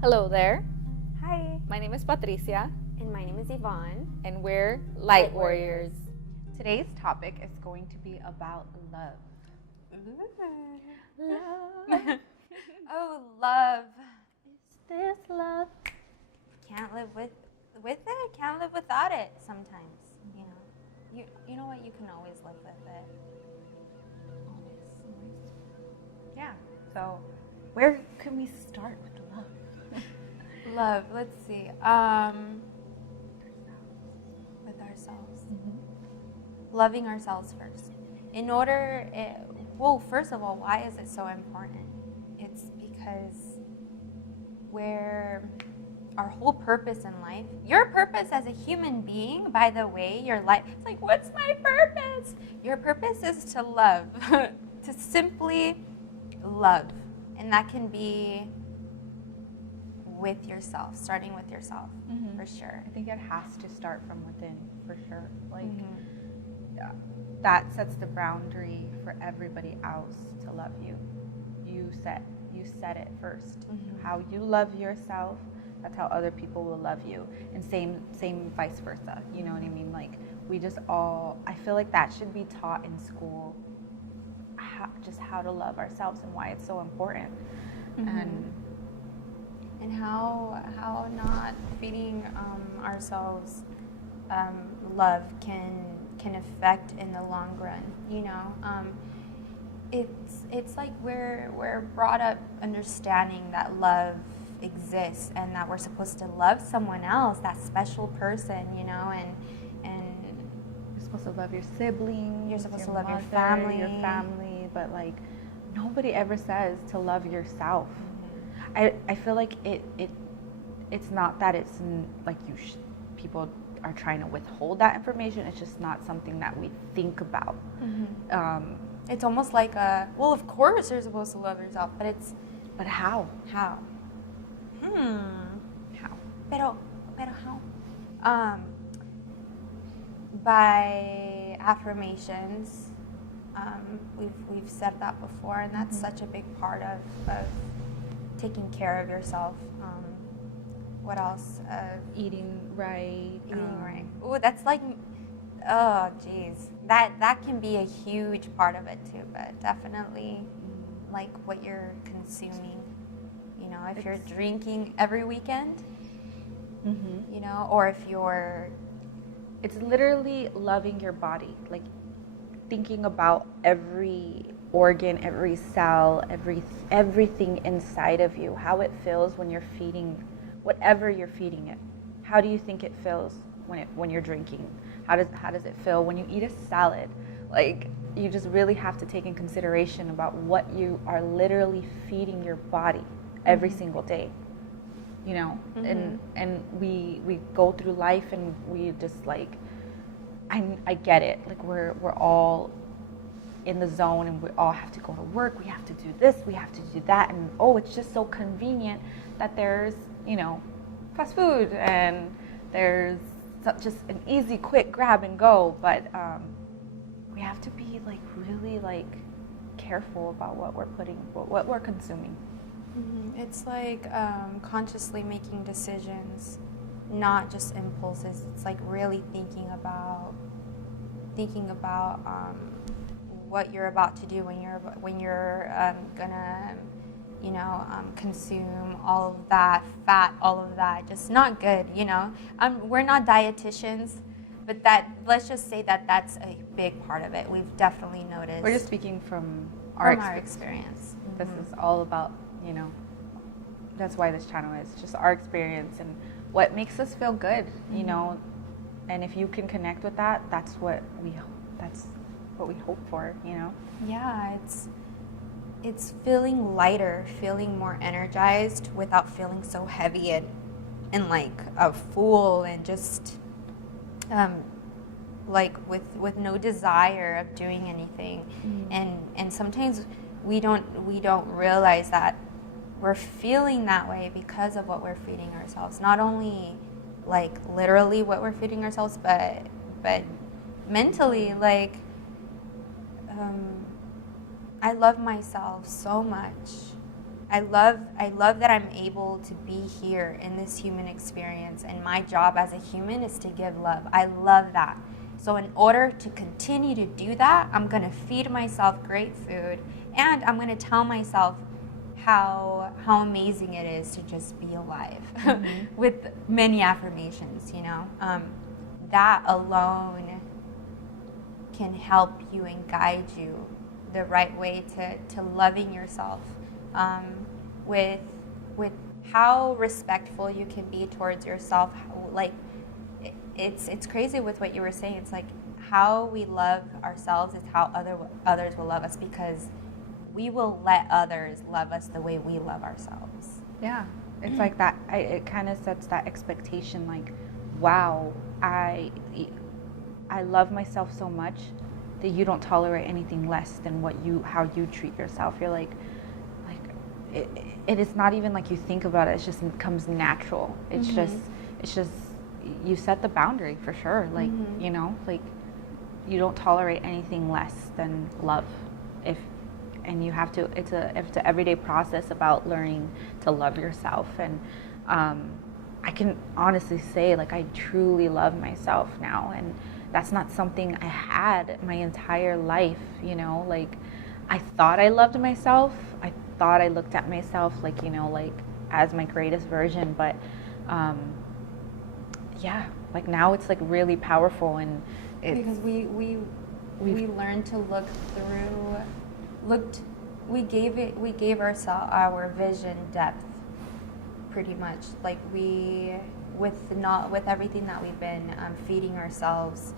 Hello there. Hi, My name is Patricia, and my name is Yvonne. and we're Light Warriors. Today's topic is going to be about love. Love. Oh, love. Is this love? Can't live with it. Can't live without it. Sometimes, you know what? You can always live with it. Yeah. So, where can we start with love? Love. Let's see. With ourselves. Loving ourselves first. First of all, why is it so important? It's because our whole purpose in life, your purpose as a human being, by the way, your life, it's like, what's my purpose? Your purpose is to love, to simply love. And that can be with yourself, starting with yourself, for sure. I think it has to start from within, for sure. Yeah, that sets the boundary for everybody else to love you. You set it first. How you love yourself, that's how other people will love you, and same vice versa. You know what I mean? Like, I feel like that should be taught in school, how to love ourselves and why it's so important. And how not feeding ourselves love can affect in the long run. It's like we're brought up understanding that love exists and that we're supposed to love someone else, that special person, and You're supposed to love your siblings. You're supposed to your love your mother, family. but like nobody ever says to love yourself. I feel like it's not that it's like people are trying to withhold that information. It's just not something that we think about. It's almost like of course you're supposed to love yourself, But how? How? How? Pero how? By affirmations. We've said that before, and that's such a big part of taking care of yourself. What else? Eating right. Eating right. Oh, that's like, oh, geez. That can be a huge part of it too, but definitely like what you're consuming. If you're drinking every weekend, or if you're... It's literally loving your body, like thinking about every organ, every cell, everything inside of you, how it feels when you're feeding whatever you're feeding it. How do you think it feels when you're drinking? How does it feel when you eat a salad? Like, you just really have to take in consideration about what you are literally feeding your body every single day. And we go through life and we just like, I get it. Like, we're all in the zone and we all have to go to work. We have to do this, we have to do that, and it's just so convenient that there's fast food and there's just an easy, quick grab and go. But we have to be like really like careful about what we're consuming. It's like consciously making decisions, not just impulses. It's like really thinking about what you're about to do when you're gonna consume all of that fat, all of that. Just not good. We're not dietitians, but let's just say that's a big part of it. We've definitely noticed. We're just speaking from our experience. This is all about, that's why this channel is just our experience and what makes us feel good, and if you can connect with that, that's what we hope for, Yeah, it's feeling lighter, feeling more energized without feeling so heavy and like a fool and just like with no desire of doing anything. And sometimes we don't realize that we're feeling that way because of what we're feeding ourselves. Not only like literally what we're feeding ourselves, but mentally. Like I love myself so much I love that I'm able to be here in this human experience, and my job as a human is to give love. I love that. So in order to continue to do that, I'm going to feed myself great food, and I'm going to tell myself how amazing it is to just be alive with many affirmations, you know. That alone can help you and guide you the right way to loving yourself, with how respectful you can be towards yourself. Like, it's crazy with what you were saying. It's like how we love ourselves is how others will love us, because we will let others love us the way we love ourselves. Yeah, it's like that. It kind of sets that expectation. Like, wow, I love myself so much that you don't tolerate anything less than how you treat yourself. You're like it is not even like you think about it. It just comes natural. It's just you set the boundary for sure. Like, you know, like you don't tolerate anything less than love. And you have to, it's an everyday process about learning to love yourself. And I can honestly say, like, I truly love myself now. And that's not something I had my entire life, you know. Like, I thought I loved myself. I thought I looked at myself like, you know, like as my greatest version. But yeah, like now it's like really powerful. And it's, because we learned to look through. We gave ourselves our vision depth, pretty much. Like with everything that we've been feeding ourselves,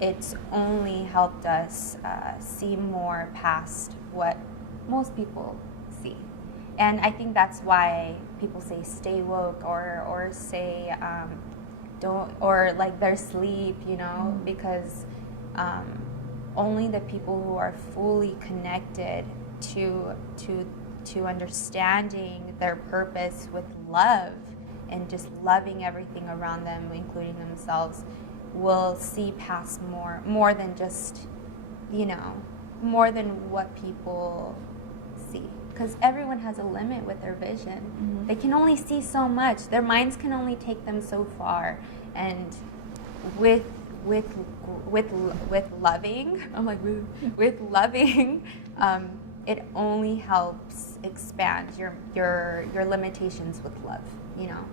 it's only helped us see more past what most people see. And I think that's why people say stay woke, or say don't, or like their sleep, you know, because only the people who are fully connected to understanding their purpose with love and just loving everything around them, including themselves, will see past more than just, you know, more than what people see. Because everyone has a limit with their vision. They can only see so much. Their minds can only take them so far. And with loving, I'm like, with loving, it only helps expand your limitations with love, you know,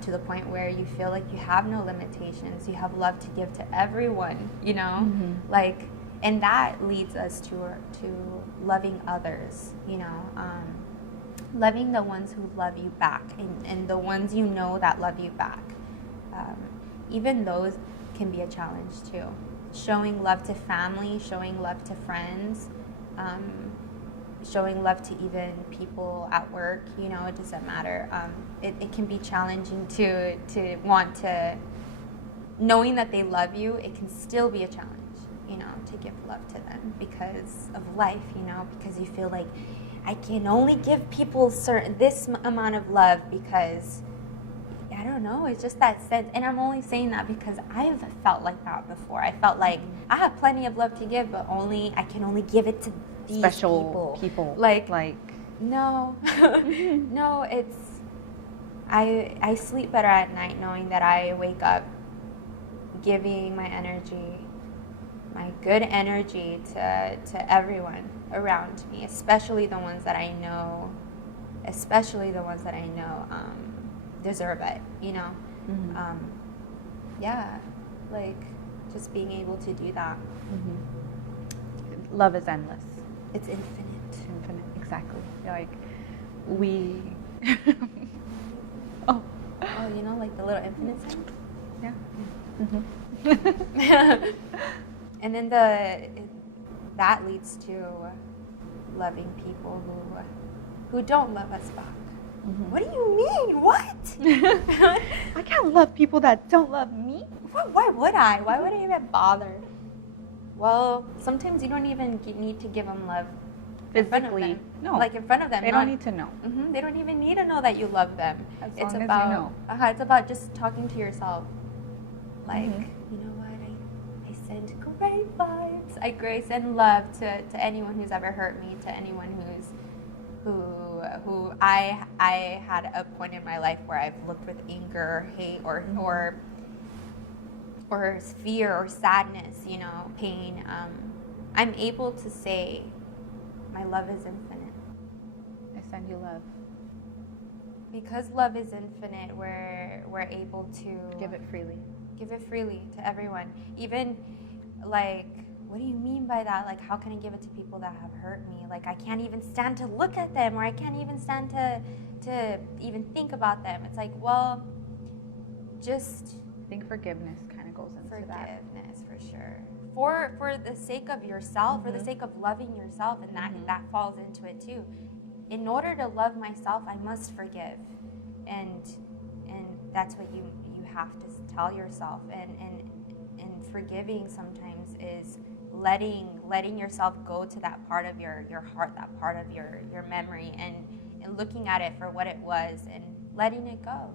to the point where you feel like you have no limitations. You have love to give to everyone, you know, like, and that leads us to loving others, you know, loving the ones who love you back, and the ones you know that love you back. Even those can be a challenge too. Showing love to family, showing love to friends, showing love to even people at work, you know, it doesn't matter. It can be challenging to want to, knowing that they love you, it can still be a challenge, you know, to give love to them because of life, you know, because you feel like I can only give people this amount of love because, I don't know, it's just that sense. And I'm only saying that because I've felt like that before. I felt like I have plenty of love to give, but I can only give it to these special people. Like no, no, it's, I sleep better at night knowing that I wake up giving my energy, my good energy to everyone around me, especially the ones that I know, deserve it, you know. Yeah, like just being able to do that. Love is endless. It's infinite. Infinite, exactly. Like we oh, you know, like the little infinite sign. Yeah. And then that leads to loving people who don't love us back. What do you mean? What? I can't love people that don't love me. Why would I? Why would I even bother? Well, sometimes you don't even need to give them love Physically, no. Like in front of them. They don't need to know. They don't even need to know that you love them. As It's long about, as you know. It's about just talking to yourself. Like, you know what? I send great vibes. I send love to anyone who's ever hurt me, to anyone who I had a point in my life where I've looked with anger, hate, or fear or sadness, you know, pain. I'm able to say, my love is infinite. I send you love. Because love is infinite, we're able to Give it freely. Give it freely to everyone. Even like, what do you mean by that? Like, how can I give it to people that have hurt me? Like, I can't even stand to look at them, or I can't even stand to even think about them. It's like, well, just I think forgiveness kind of goes into that. forgiveness for sure. For the sake of yourself, for the sake of loving yourself, and that falls into it too. In order to love myself, I must forgive, and that's what you have to tell yourself. And forgiving sometimes is letting yourself go to that part of your heart, that part of your memory, and looking at it for what it was and letting it go,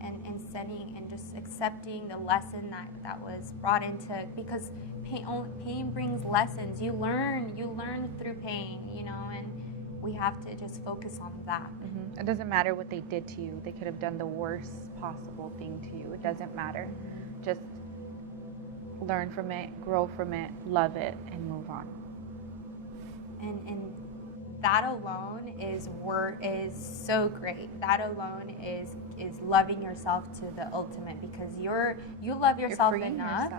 and setting and just accepting the lesson that was brought into, because pain brings lessons. You learn through pain, you know, and we have to just focus on that. It doesn't matter what they did to you. They could have done the worst possible thing to you. It doesn't matter. Just learn from it, grow from it, love it, and move on. And that alone is so great. That alone is loving yourself to the ultimate, because you love yourself enough.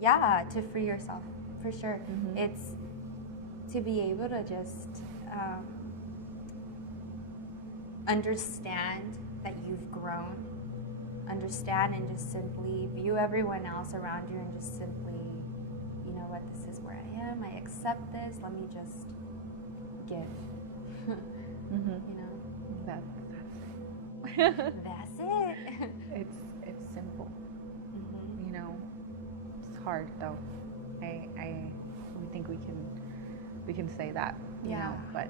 Yeah, to free yourself, for sure. It's to be able to just understand that you've grown, understand and just simply view everyone else around you and just simply, you know what, this is where I am, I accept this, let me just give. You know? That's it. It's simple. You know, it's hard though. We think we can say that, you know, but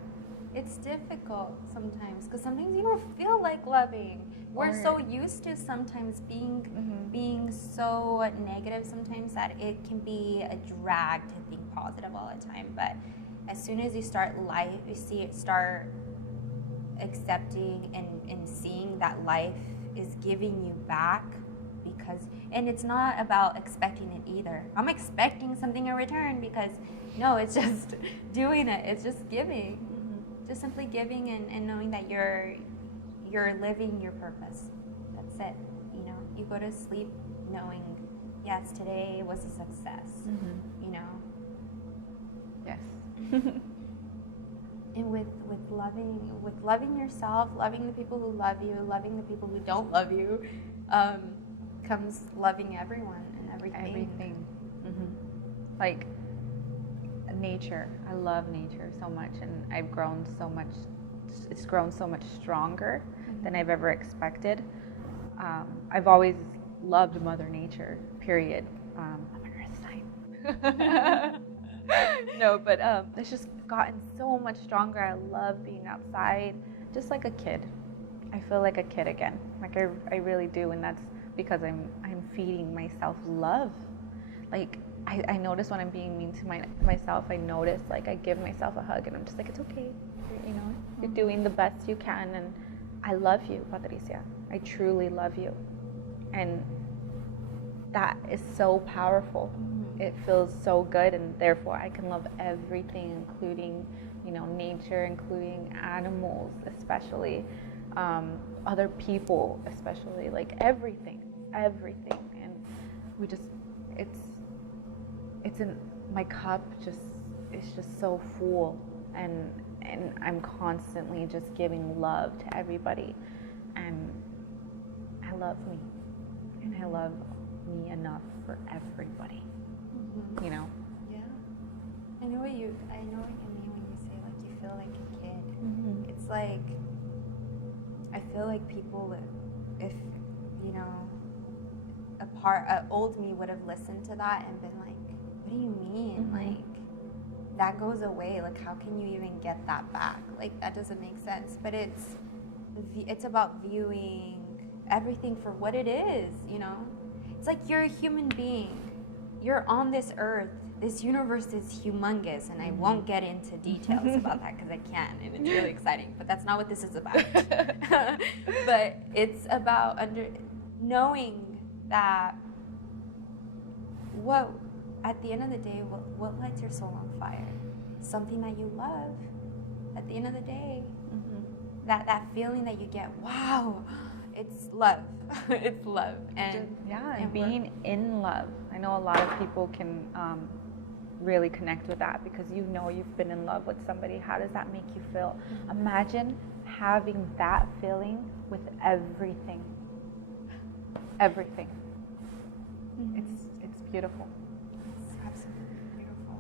it's difficult sometimes, because sometimes you don't feel like loving. We're so used to sometimes being so negative sometimes that it can be a drag to think positive all the time. But as soon as you start start accepting and seeing that life is giving you back, and it's not about expecting it either. I'm expecting something in return, because no, it's just doing it. It's just giving. Just simply giving and knowing that you're living your purpose. That's it. You know, you go to sleep knowing, yes, today was a success. You know. yes. And with loving yourself, loving the people who love you, loving the people who don't love you, comes loving everyone and everything. Everything. Like nature. I love nature so much, and I've grown so much. It's grown so much stronger than I've ever expected. I've always loved Mother Nature. Period. I'm an Earth sign. No, but it's just gotten so much stronger. I love being outside, just like a kid. I feel like a kid again. Like I really do, and that's because I'm feeding myself love. Like I notice when I'm being mean to myself, I notice, like, I give myself a hug and I'm just like, it's okay. You know, you're doing the best you can, and I love you, Patricia. I truly love you. And that is so powerful. It feels so good, and therefore I can love everything, including, you know, nature, including animals, especially, other people, especially, like everything. And we just, it's in my cup, it's just so full, and I'm constantly just giving love to everybody, and I love me, and I love me enough for everybody. You know? Yeah. I know what you mean when you say, like, you feel like a kid. It's like, I feel like people, if you know, old me would have listened to that and been like, what do you mean? Like, that goes away. Like, how can you even get that back? Like, that doesn't make sense. But it's about viewing everything for what it is, you know? It's like you're a human being. You're on this earth this universe is humongous, and I won't get into details about that because I can, and it's really exciting. But that's not what this is about. But it's about knowing that at the end of the day, what lights your soul on fire? Something that you love. At the end of the day, that feeling that you get, wow, it's love. It's love. And and being in love. I know a lot of people can really connect with that because you know you've been in love with somebody. How does that make you feel? Imagine having that feeling with everything. Everything. It's beautiful. It's absolutely beautiful.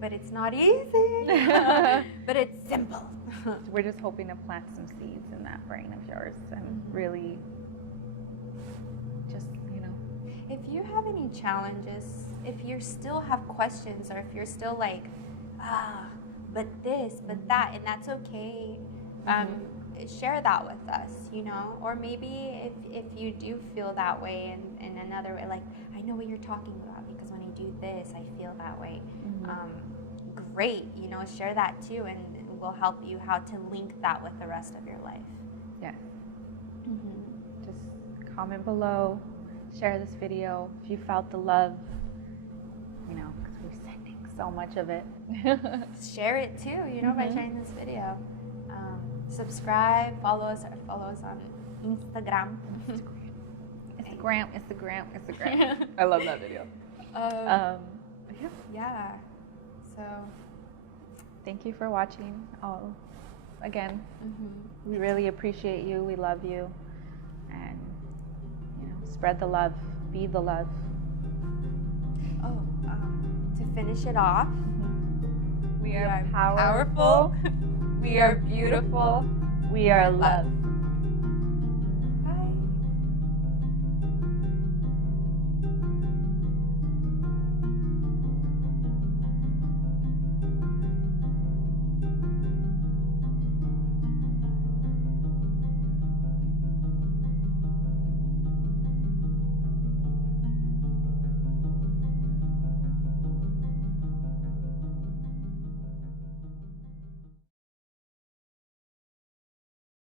But it's not easy. But it's simple. We're just hoping to plant some seeds in that brain of yours and really just, If you have any challenges, if you still have questions, or if you're still like, but this, but that, and that's okay, share that with us, or maybe if you do feel that way in another way, like, I know what you're talking about because when I do this, I feel that way. Great, share that too, and we'll help you how to link that with the rest of your life. Yeah. Just comment below, share this video if you felt the love, because we're sending so much of it. Share it too, by sharing this video. Subscribe, follow us on Instagram. Instagram. I love that video. Yeah. So, thank you for watching. Again, we really appreciate you. We love you, and spread the love. Be the love. To finish it off, we are powerful. We are beautiful. We are love.